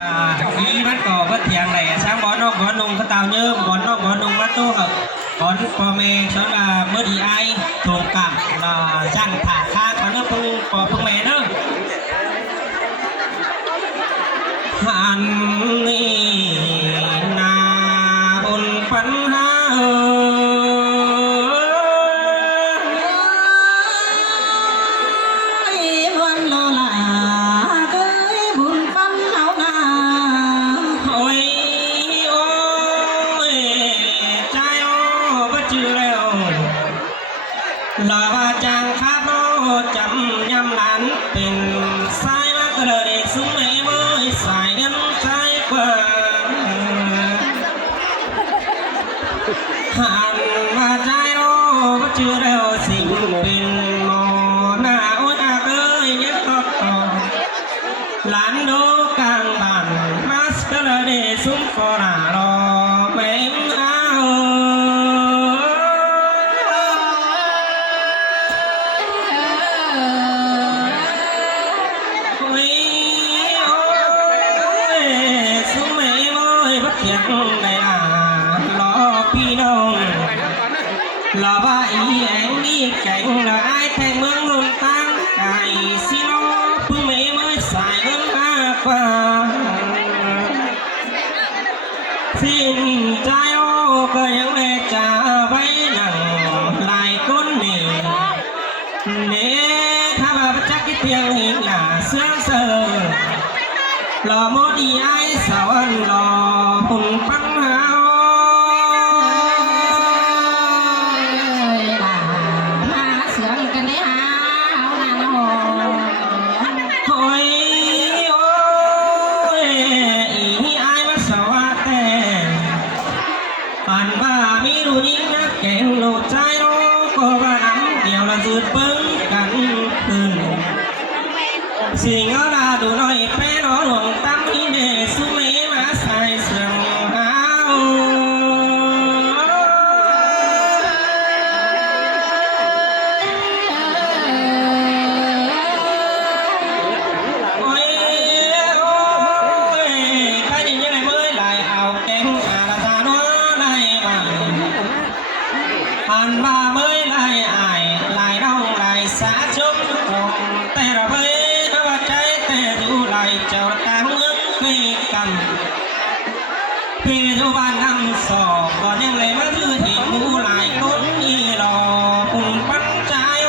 ý bắt cò bắt thiàng này sáng bón nó bón nung cái tàu nhớ bón nung bắt tô hợp bón bò mè cho là mới đi ai thuộc cảm là chẳng thả khang có nước không mè nữa hạn na ôn phấn ha là chàng khác nó chậm nhầm lán tình sai mắc đời để xuống mấy mới xài đến trái qua hạn và trái nó vẫn chưa đều xinh tình mò na ôi à ơi nhất tốt lán đô càng bàn master để xuống phò đà lo mấy là ba ý anh đi cảnh là ai thành mướn luôn tăng cài xin nó phương mỹ mới xài đến qua xin trai ô cơ những lệ trả váy nặng lại cốt nỉ để tham bà chắc cái tiếng hình là sướng sờ là một đi ai sao ăn lò cùng bắn hao lộ trái đó có ba nắm đều là rượt bấn cắn từng xì ngó là đủ nói phé nó luồng tâm ý để xuống mấy má xài sườn áo ôi ôi cái gì như này mới lại ảo kém là ra nó đây mà hàn ba mới lại ải lại đau lại xá chốt còn tè ra với nó ba trái tè thu lại chờ ta hướng khi cầm khi thu ban năm sò còn những lấy mắt thư thì ngủ lại cốt đi lò cùng bắt trái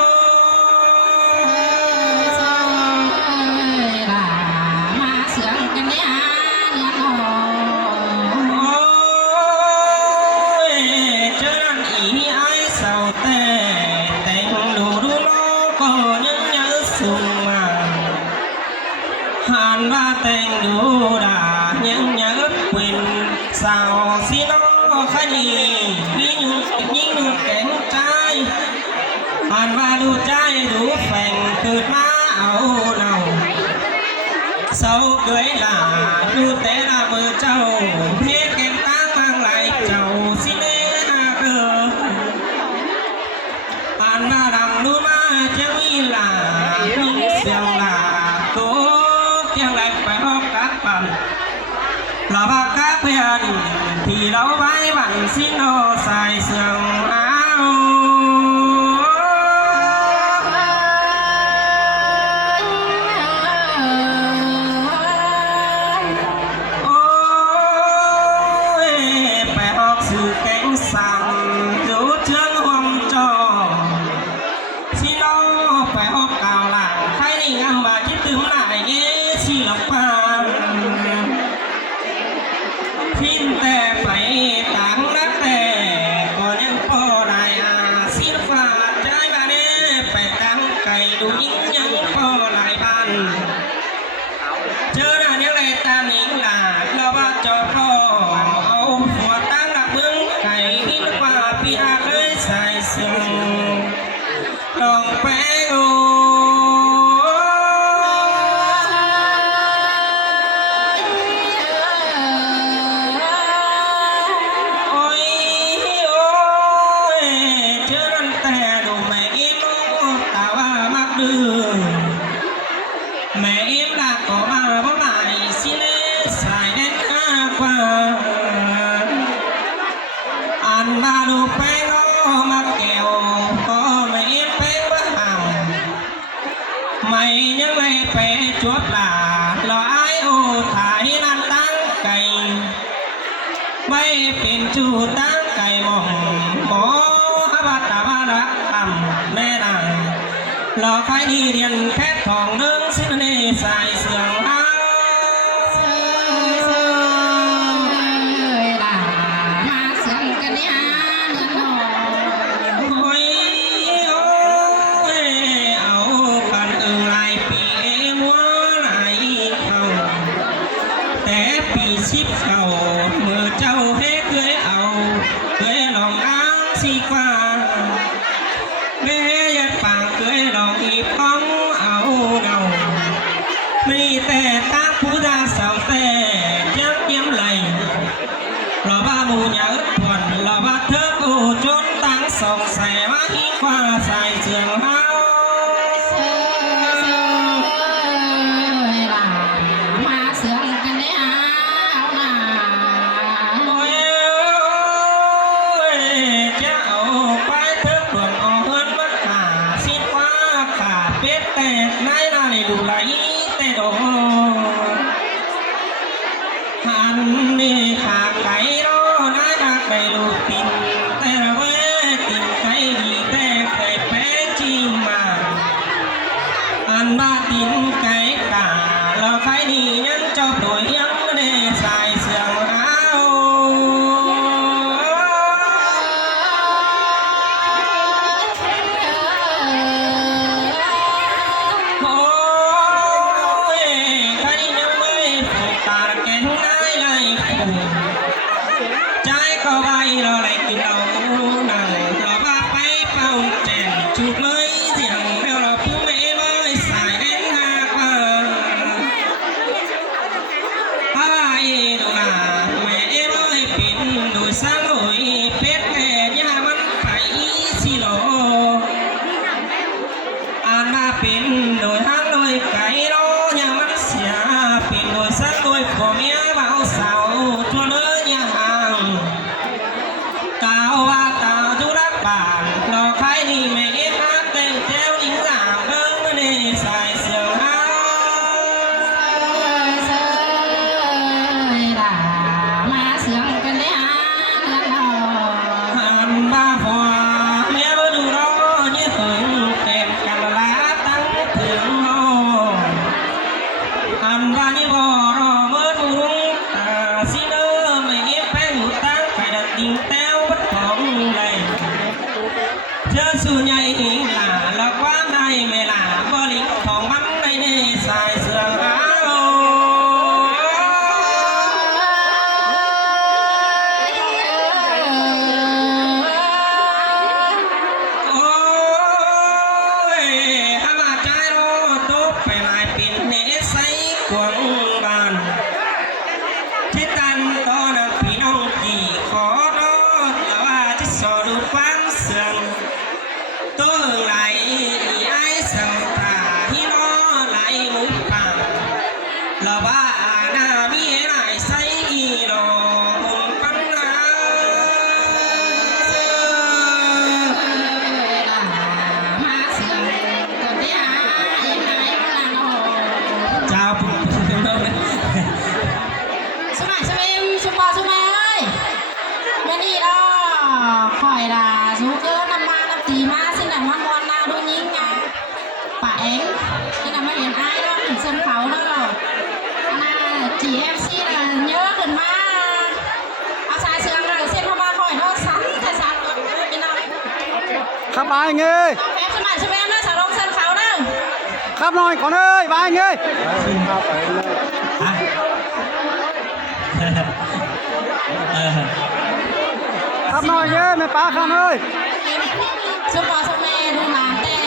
hàn ba tên đủ đà những nhớ quyền sao xin nó khai nhì những được kén trai hàn ba đủ trai đủ phèn từ má áo nào sau cưới là đủ tế là mơ trâu thế kén táng mang lại trầu xin lê cơ hàn ba đằng đủ má chéo y là những xèo là cố theo lại phải hop các bạn là ba các bạn thì đấu vái bạn xin đồ xài sườn áo ôi phải hop sự cánh sàng dấu chương hôm cho xin đâu phải hop cào làng khai định ăn và chiếc tướng lại ghế xì lọc bàn phim tè phải táng nát tè có những phô đại à อันมาดูแป้งมาแก้วก็ไม่แป้งว่าห่ำไม่ยังไม่แป้งจวบหลาเราไอ้โอถ่ายนั่นตั้งไก่ไม่เป็นจูตั้งไก่หมองหมอฮบัตตาบาระทำแม่นางเราใครดีเรียนแพทย์ทองเดิงสิ้นในสายเสื่องเอาชิบเก่าเมื่อเจ้าให้เคยเอาเคยลองอ้างสีกว่าแม่ยัดปากเคยลองอีพ้องเอาเดาไม่แต่ตาผู้ดาสาวแต่ยักเยี่ยมไหลรอบ้ามูหยาอึดปวนรอบ้าเธอโอ้จนตั้งสองแสว่าอีกว่าใส่เสียงเฮาดูไหลแต่โดหันนี่ขาไก่รอน้าดักไก่ลูกติ่นแต่ละเวติ่นไก่ดีแต่ไก่แป้จีมาอันบ้าติ่นไก่กาเราใครดียังเจ้าโดยยังได้ใส่เสื้อเอาใจก็ไปเราเลยกินเราหนังเราบ้าไปเป่าแจนจุดเลยเสียงเดียวเราพูดไม่เลยสายเอ็นหักมาอะไรดูนะแม่เลยปิดดูสาวเลยเป็ดแม่ยามันไปสิโลอันมาเป็นโดยห้างเลยไก่โลยามันเสียเป็นโดยสักโดยพ่อเมียเบาสาวชัวเลยยาห่างกาวว่าตาจุรักป่านเราใครดีไม่เอ็มฮักเต้นเจ้าหญิงสาวเดินในสายเสียงเฮามาเสียงกันได้หันบ้าหัวแม่มาดูเราเนี่ยถึงเต็มกันละตั้งถึงโอหันบ้านี่บ่รอเมื่อดูสิเนอไม่เอ็มแป้งหูตั้งไข่ดัดดิ่งแต้วบัดของเลยเธอสูญใหญ่หิงหล่าแล้วความได้ไม่หล่าบริกของมันในสายเสื่อมเอาโอ้ยถ้ามาใจโลตุบไปลายปิ่นเนใส่กวงบานที่ตันตอนักพี่น้องกี่ขอรอแต่ว่าที่สอดูความเสื่อมตัวไหลไอ้สังตาที่น้อไหลมุกปากเราบ้าหน้ามีไหลใส่อีโลปัญหามาเสียงกันได้ยังไงมาโน เจ้าปุ๊บเป็นต้นเลย สมัยสมัยสุปาสมัยแม่นี่ล่ะคอยล่ะสูเกินน้ำมาน้ำตีมาสิน่ะมันวันนาดูยิงไงป่าเอ็งนี่น่ะมาเห็นไอ้เนาะถึงเส้นเขาแล้วก็น่า GFC น่ะเยอะขึ้นมาเอาสายเสืองเลยเส้นเข้ามาคอยเนาะสั้นแต่สั้นพี่น้อง ครับba anh ơi เอาแพ้สมัยสมัยเนาะสาวลงเส้นเขาเนาะ ครับrồi con ơi ba anh ơi ฮะครับrồi ơi mẹ ba khăn ơi สุปาสมัยดูหลานแต่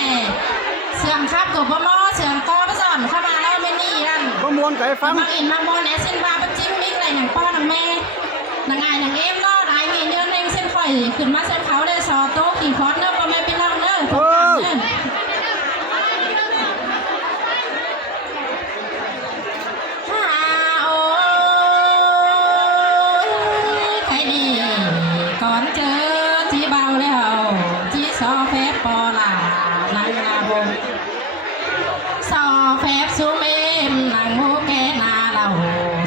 เสียงครับกับพ่อหมอเสียงก้อไปสอนเข้ามาแล้วไม่นี่นั่น có muốn cái บา phăng งอินบางบอลแอสเซนบาร์ปัจจิมมิกอะไรหนังพ่อหนังแม่หนังไงหนังเอ็มเนาะหลายเงี้ยเยอะเองเส้นข่อยขึ้นมาเส้นเขาได้ซอโต้ขี่คอสเนาะพ่อแม่พี่น้องเนาะฮ่าโอ้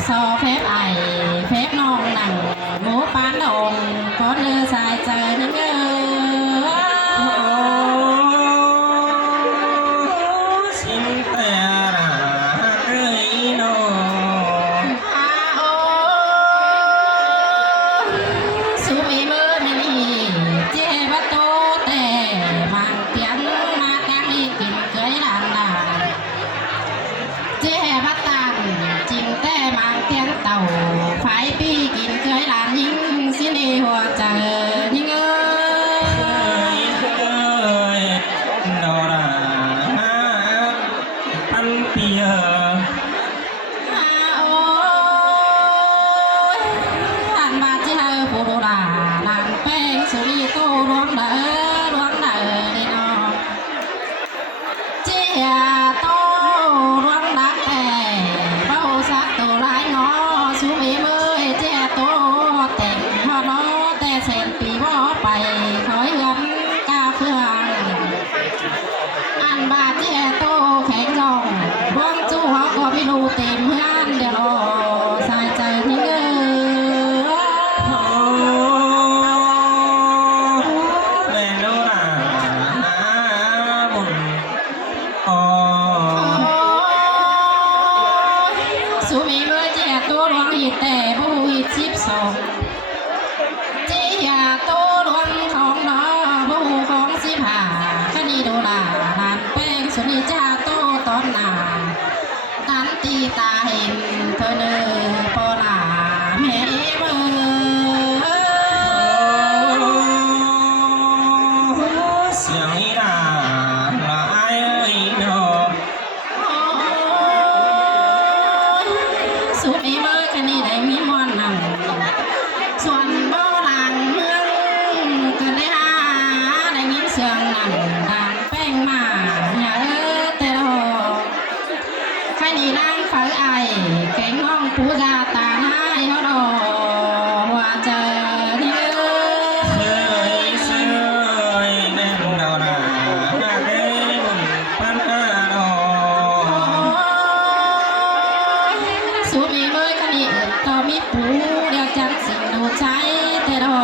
ซอphép ải phép non nặng múa bán đồn có đưa dài trời những nhớ xin tè ra rơi nô su mi mơ mi ni che bắt tô tè mang tiếng ma tiếng đi kìm cưới đàn đàn che bắt tàn chỉnh tè mang tiếng tàu phải bi kìm cưới đàn những xin đi hòa chờ những ơi đồ ra ăn bia ôi hàn bà chứ hơi phụ đồ đà làm beng xử lý tô đoán đỡ đi nó chỉ tô đoán đỡ tè bao sát tô lái nó xuống bể mới chỉ tô tình hoa nó tè sen pì bó bay khói gắn ca phương ăn bà chỉ tô khéng rong đoán chú họ có bị lù tìm hương để lo sai trời những men đồ ra bùn số mi mới chỉ tô đoán hít tè bu hít chip sòng chỉ tô đoán không nó bu không chip hà cái đi đồ là làm beng số mi cha tô tón là tan ti ta hình thôi nơ po là mẹ mơ xiang ý là ai ơi nô số mi mới cái đi đấy mi mòn nằm xuân bao làng mương cái đấy ha đấy mi sương nằm đàn beng mà nhà ơ tê đồ cái đi lang phải ai cánh ngon phú gia tàn hai họ đồ hòa trời đi sơi sơi men đồ ra cái bùn pan đồ số mi mới cái đi tao mi phú đeo chân xin đồ cháy tê đồ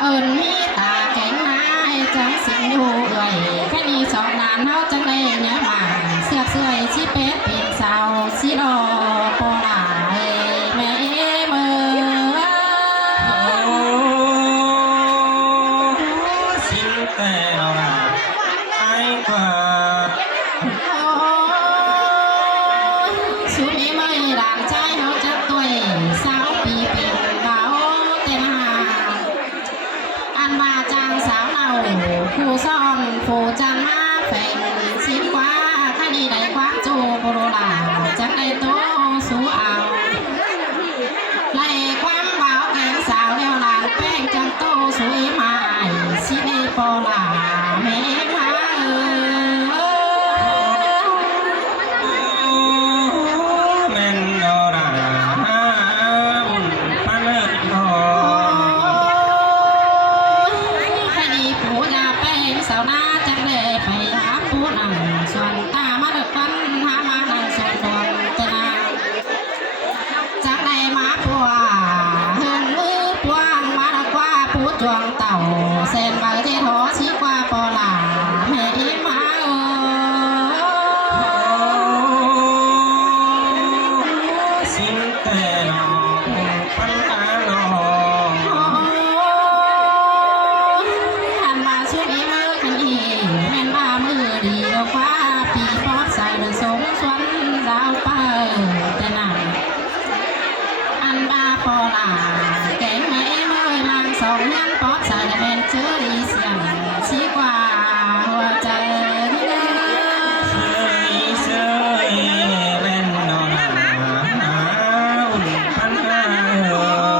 ơn mi tà cánh mai chân xin đồ người cái đi sòng đàn họ chẳng đây nhớ mà xưa xưa chi pet pin sao xí đồ po lại mẹ mơ xin tè đồ ra ai qua số mi mới đàn trai họ chắc tuổi sao pi pin bảo tên hà ăn ba trang sáo nào phù son phù trang má phèn xin quá khai đi đầy quá chu bồ đồ là chắc đây tố số ảo lại quán bảo cảnh xào đeo làn beng chẳng tô số ý mà ai xin đi po là mẹ má men đồ ra bùn pan đồ khai đi phủ nhà beng xào na chẳng để phải áp phủ nằm xuân ta má được văn ha má nằm xuân đòn tên à chẳng đây má bùa hơn mưa quang má đã qua phủ chuồng tàu sen vào thế thó chỉ qua po là mẹ má xin tè đồ pan đồ hàn bà suy nghĩ mơ cái gì men ba mưa đi đâu quá pi bót sai được sống xoắn giao pa tên nào ăn ba po là kém mẹ ơi mang sống nhăn bót sai để men chứa đi xiềng chỉ qua hoa trời sơi sơi men đồ ra bùn pan đồ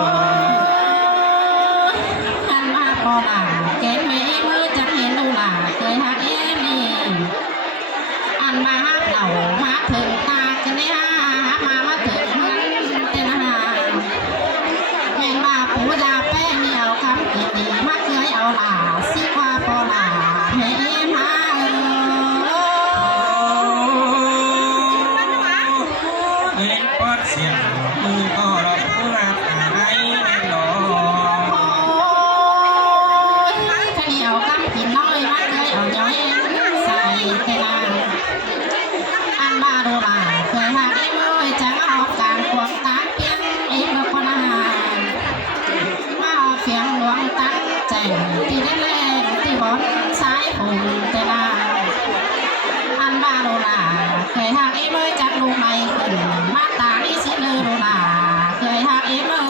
ดเสียงมือก็รบผู้รับอะไรแน่นอน โอ้ยข้าวเหนียวกำกินน้อยมันเคยเอาย้อยใส่แต่นางอันบาดูลาเคยหักไอ้มือจังเอากลางขวงตาเพียงไอ้เมื่อคนอาหารมาเอาเฟียงหลวงตั้งใจที่ได้แรงที่บนสายผมแต่นางอันบาดูลาเคยหักไอ้มือจังลูกไม่ขึ้นมาตาอีสิลือดูลาเคยหักไอ้มือ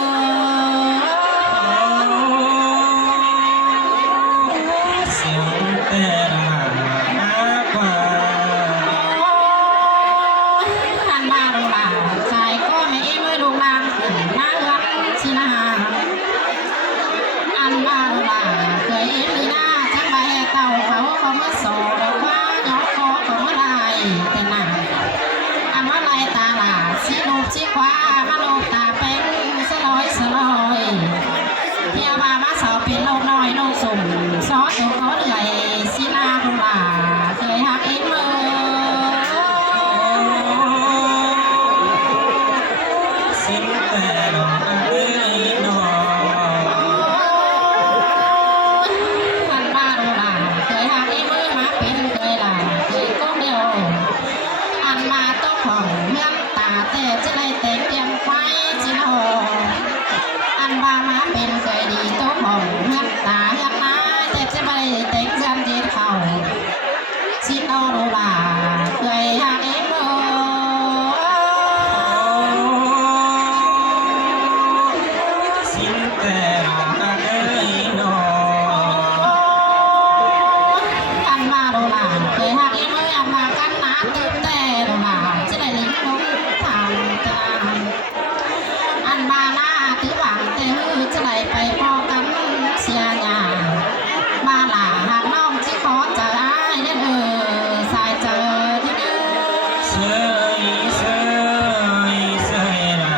เสียงแต่ละมากกว่า อันบาดูลาใจก็ไม่เอ้มือดูลางขึ้นมาเอื้อนสินาอันบาดูลาเคยเอ็มลีนาจังใบเต่าเขาเมื่อโสดอกว่าย้อนคอเขาเมื่อไรแต่หนังอันว่าลายตาลาสีนูบสีความาโนบตาเป็นสลอยสลอยเที่ยวมาสาวเป็นโลกน้อยโลกสุ่มซอสตัวเขาเหนื่อยสินาดูลาเคยหักเอ็มมือ เสียงแต่ละเอ้ยน้อง อันบาดูลาเคยหักไอ้มือมาเป็นเคยลาเคยก้มเดียวอันมาต้องของเมื่อตาแต่จะได้แต่งเตรียมไว้จิโนอันบามาเป็นเคยดีต้องของเมื่อตาเมื่อนาแต่จะไม่ได้แต่งเตรียมเจ็ดเข่าจิโนดูลาเคยหักไอ้มือ เสียงแต่ละเอ้ยน้อง อันมาดูลาเคยหักไอ้มืออันมากันนาตึกแต่ดูลาจะได้ลิ้นลงทางตาอันมาหน้าถือหวังแต่มือจะได้ไปพอกันเสียหยามาหลาหากน้องที่ขอจะได้เด้อสายเจอที่เด้อ เสยเสยเสยละ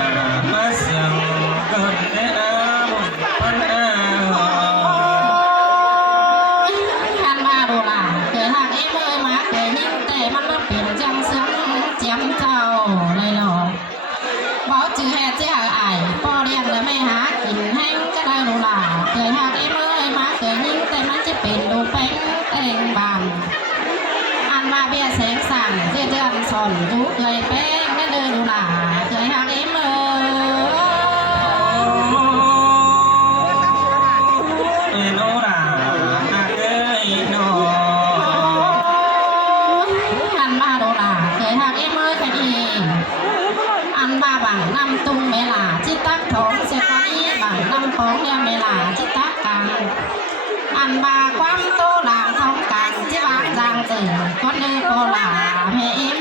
มาเสียงก่อนแต่เอาปัญหา อันมาดูลาเคยหักไอ้มือมาเคยนิ่งแต่มันบ่เป็นจังเสียงเจียมเจ้าเลยหรอกบอกจือแห่เจ้าอายพ่อเลี้ยงแล้วไม่หากินแห้งก็ได้ดูลาเคยหักไอ้มือมาเคยนิ่งแต่มันจะเป็นดูแป้งแต่งบานอันมาเบี้ยแสงสั่งเดือนสอนดูเคยแป้งได้เดินดูลาเคยหักไอ้มือ เอ็นโอราเอ้ยน้อง อันบาโดลาเคยหักไอ้มือกันเองอันบาบังนำตุงเมลาจิตักทองเสียคนนี้บังนำของเรียเมลาจิตักกังอันบาความโตหลางทองกังจิวางจางตื่นคนนึงโกลาเมเอ็ม